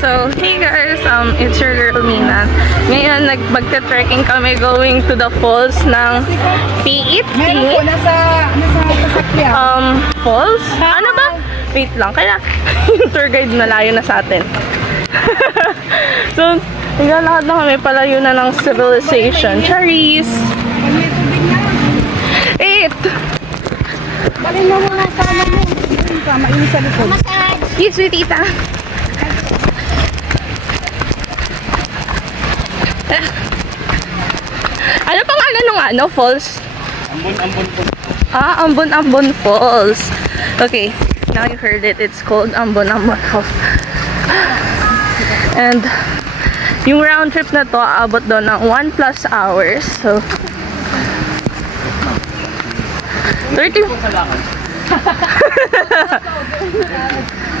So, hey guys, it's your girl Mina. Ngayon, magte-trekking kami going to the falls ng Piit. Nasa sasakyan. Falls? Ano ba? Wait lang, kaya yung tour guide malayo na sa atin. So, naglalakad na kami, palayo na ng civilization. Charis! 8! Balik mo muna sa ano mo. Mainit sa likod. Yes, sweet tita. Ano pang ano falls? Ambon po. Ambon Falls. Okay, now you heard it. It's called Ambon Falls. And yung round trip na to, aabot doon ng 1+ hours. So, 30.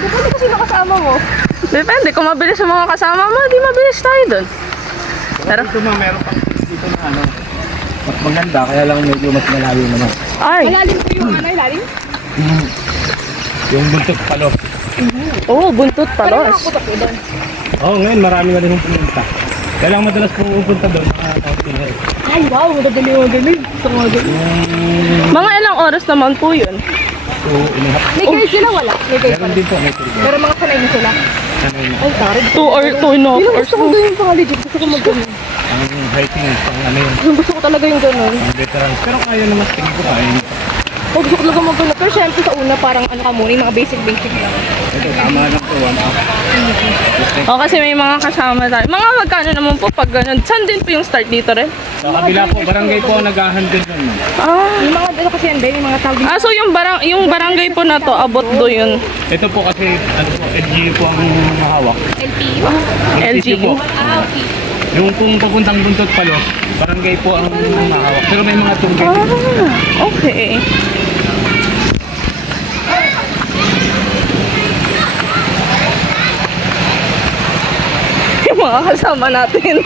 Depende kung sino kasama mo. Depende. Kung mabilis yung mga kasama mo, di mabilis tayo doon. Pero, Dito meron pang dito na ano. Mas maganda, kaya lang medyo mas malayo naman. ay! Malalim ko yung ano, ilalim? Yung buntot palo. Oh, buntot palos. Putok ko doon. Ngayon marami na rin pumunta. Kaya lang madalas pupunta doon. Ay, wow, madagaling. Gusto ko madagaling. Mga ilang oras naman po yun. So, inihap. May guide sila, wala? May guide Meron pala. din po, may tuloy. Pero mga sanay na sila. Sanay na. Ay, sorry. 2 or 2.5 Yun, hours. gusto ko doon yung pangaligid. Gusto ko mag-ganun. Ang hiking, pang ano yun, Yung gusto ko talaga yung ganun. ang veterans. Pero kaya naman tingin ko kaya. Oh, gusto ko talaga mag-ganun. Pero syempre sa una, parang ano ka muna, yung mga basic lang. Ito, tama lang po. 1 hour. O, kasi may mga kasama tayo. Mga magkano naman po pag ganun. Saan din po yung start dito rin? Sa kabila po, barangay po ang naghahandle nun. Yung mga, ano kasi yan, yung mga tawag So yung barangay po na to, abot do yun. Ito po kasi, ano po, LGU po ang hawak. LPU. LGU. Po. Yung kung papuntang buntot palo, barangay po ang hawak. Pero may mga tunggay. Okay. Yung mga kasama natin.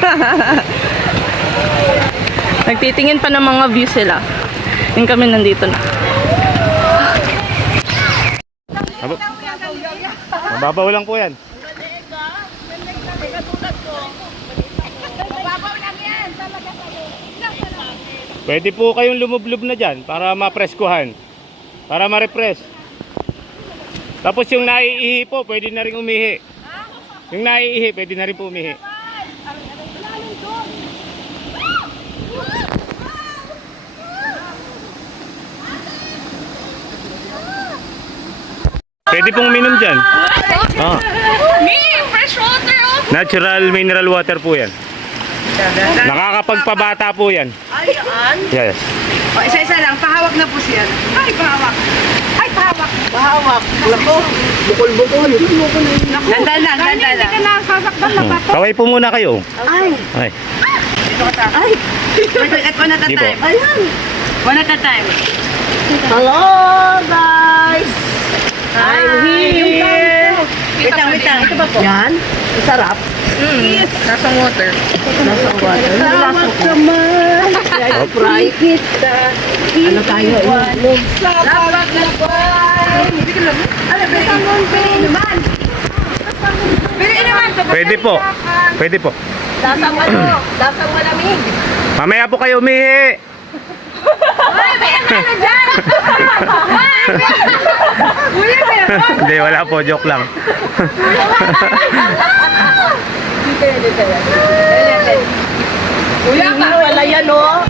Nagtitingin pa ng mga view sila. Yung kami nandito na. Mababaw lang po yan. Pwede po kayong lumublob na dyan para mapreskuhan. Para ma-refresh. Tapos yung naiihi po, pwede na rin umihi. Yung naiihi, pwede na rin po umihi. Pwede pong uminom dyan. Fresh water oh! Natural mineral water po yan. Nakakapagpabata po yan. Ayan. Yes. O, isa-isa lang. Pahawak na po siya. Ay, pahawak. Ay, pahawak. Pahawak. Lako. Bukol-bukol. Dandal lang, dandal lang. Hindi ka na sasaktan na ba to? Kaway po muna kayo. Ay. Ay. Dito ka sa. Ay. Wait, one at a Di po. time. Ayan. One at a time. Hello, guys. I'm here. Wait lang. Ito ba po? Yan. Sarap. Yes. Nasang water. Nasa water. Salamat naman. Fry kita. Ano tayo? Dapat na buhay. Hindi ka lang. Alam mo, samon naman. Bili naman. Pwede po. Pwede po. Dasang ano? Dasang malamig. Mamaya po kayo umihi. Ay, may ano dyan? Kuya, meron. Hindi, wala po. Joke lang. Dito yan. Kuya, wala yan, oh.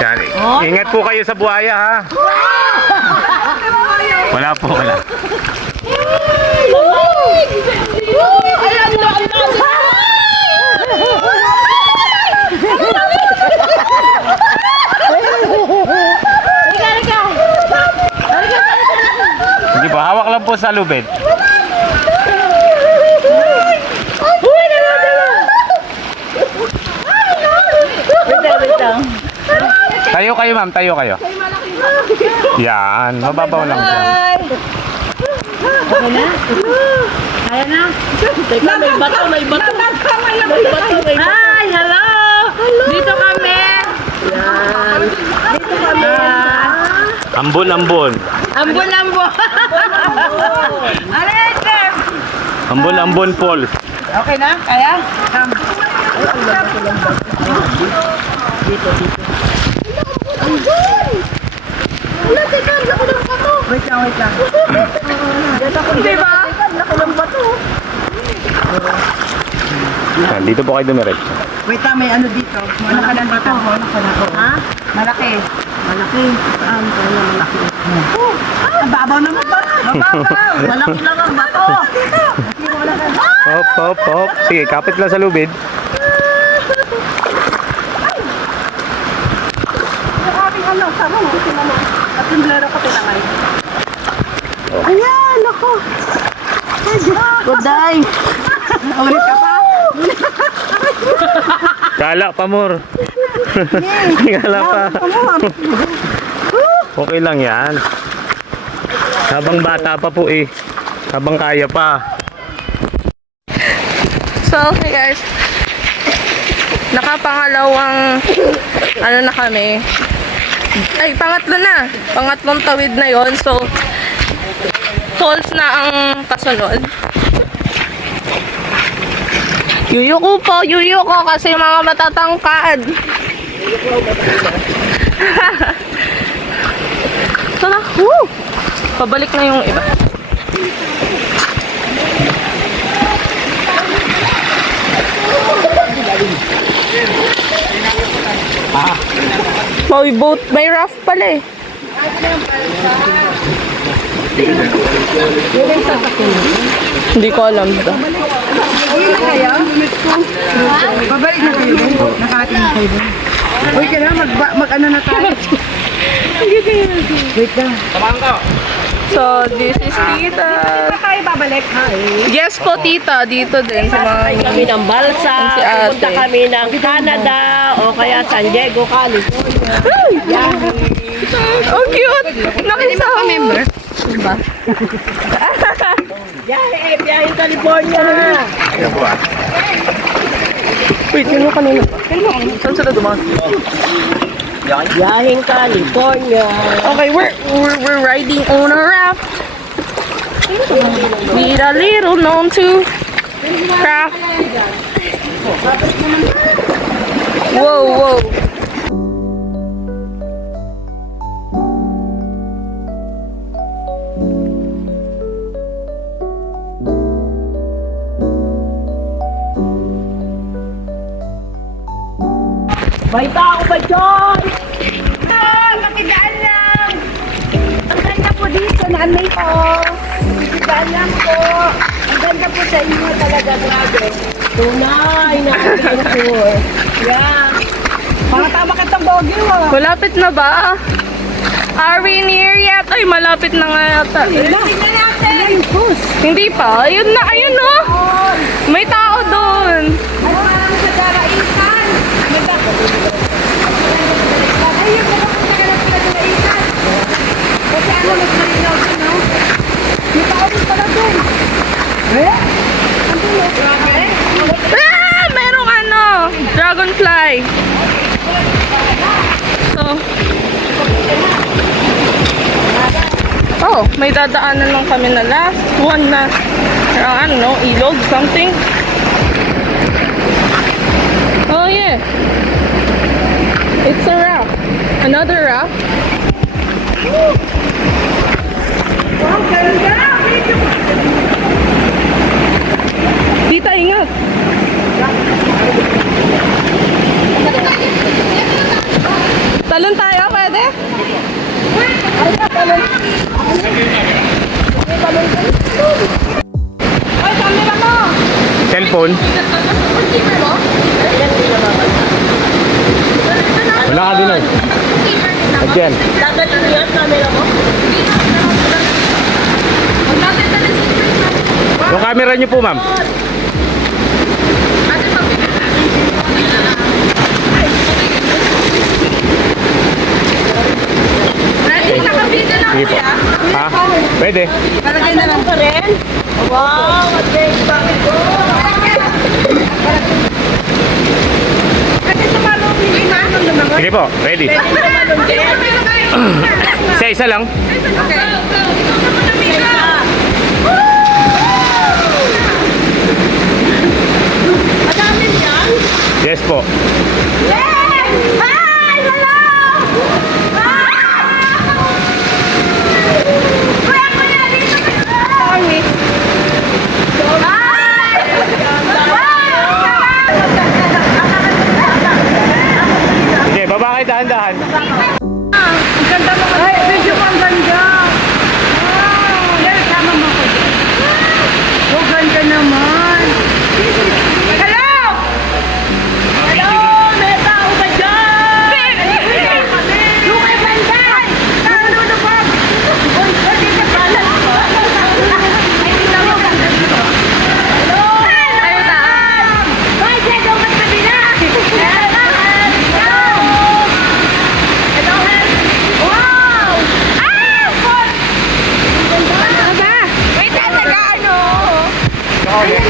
Yan. Ingat po kayo sa buhaya, ha? Wala po, wala. Ayan na, ang Hindi po, hawak lang po sa lubid. Wait lang. Tayo kayo, ma'am. Tayo kayo. Yan. Mababaw lang po. Okay na? Kaya na? Teka, may bato. May bato. Hi, hello! Dito kami! Yan. Dito kami. Ambon. Ambon-ambon. Alright, sir. Ambon Falls. Okay na? Kaya? Wala, teka. Nakulang pa to. Wait lang. Di ba? Nakulang pa to. Yan, dito po kayo dumiretso. Wait lang, may ano dito. Ano ka lang dito? Ha? Malaki. Malaki. Saan ka na malaki? Ang babaw naman ba? Mababaw. Malaki lang ang bato. Hop. Sige, kapit lang sa lubid. Yung ating ano, sarong. At yung blero ko tinangay. Ayan, ako. Good day. Ulit ka pa? Kala pa, Mor. Kala pa. Okay lang yan. Habang bata pa po eh. Habang kaya pa. So, okay guys. Nakapangalawang ano na kami. Ay, pangatlo na. Pangatlong tawid na yon. So, falls na ang kasunod. Yuyuko po, yuyuko kasi mga matatangkad. Tara, woo! Pabalik na yung iba. May boat, may raft pala eh. Hindi ko alam ba. Uwi na kayo? Babalik na kayo doon? Nakating na kayo doon? Uy, kaya mag-ano na tayo? Wait lang. So, this is Tita. Hindi kayo babalik? Yes po, Tita. Dito din sa mga Kami ng Balsa, Si ate. punta kami ng Canada o kaya San Diego, California. Oh, cute! Nakisama member. Diba? Biyaheng California. Wait, yun yung kanina pa. Saan sila dumaan? Biyaheng California. Okay, we're riding on a raft. Need a little known to craft. Whoa. May tao ba dyan? Makigaan lang! Ang ganda po dito, nanay ko. Makigaan lang po. Ang ganda po sa inyo talaga, grabe. Tunay na adventure. Yan. Mga tama kitang bogey, wala. Malapit na ba? Are we near yet? Ay, malapit na nga yata. Tingnan natin! Hindi pa. Ayun na, ayun no. May tao doon. Ano parang sa daraitan? Ayun, wala kong tagalog sa daraitan. Kasi ano, mas malinaw siya, no? May tao rin pala doon. Eh? Ano yun? Grabe? Ah! Merong ano, dragonfly. So, oh, may dadaanan lang kami na last one na, ano, ilog, something. Oh yeah. It's a raft. Another raft. Wow, ganda! Tita, ingat. Talon tayo, pwede? Ay, camera mo! Cellphone. Wala ka din eh. Again. Dadalhin mo yan, camera mo? Yung camera niyo po, ma'am. Sige po. Ha? Pwede. Palagay na lang. Pa rin? Wow, adventure ko. Kasi sumalo, hindi na ano naman. Sige po. Ready. Isa lang.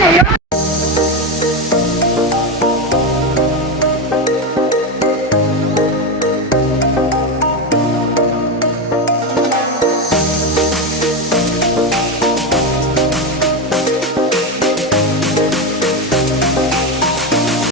na yun.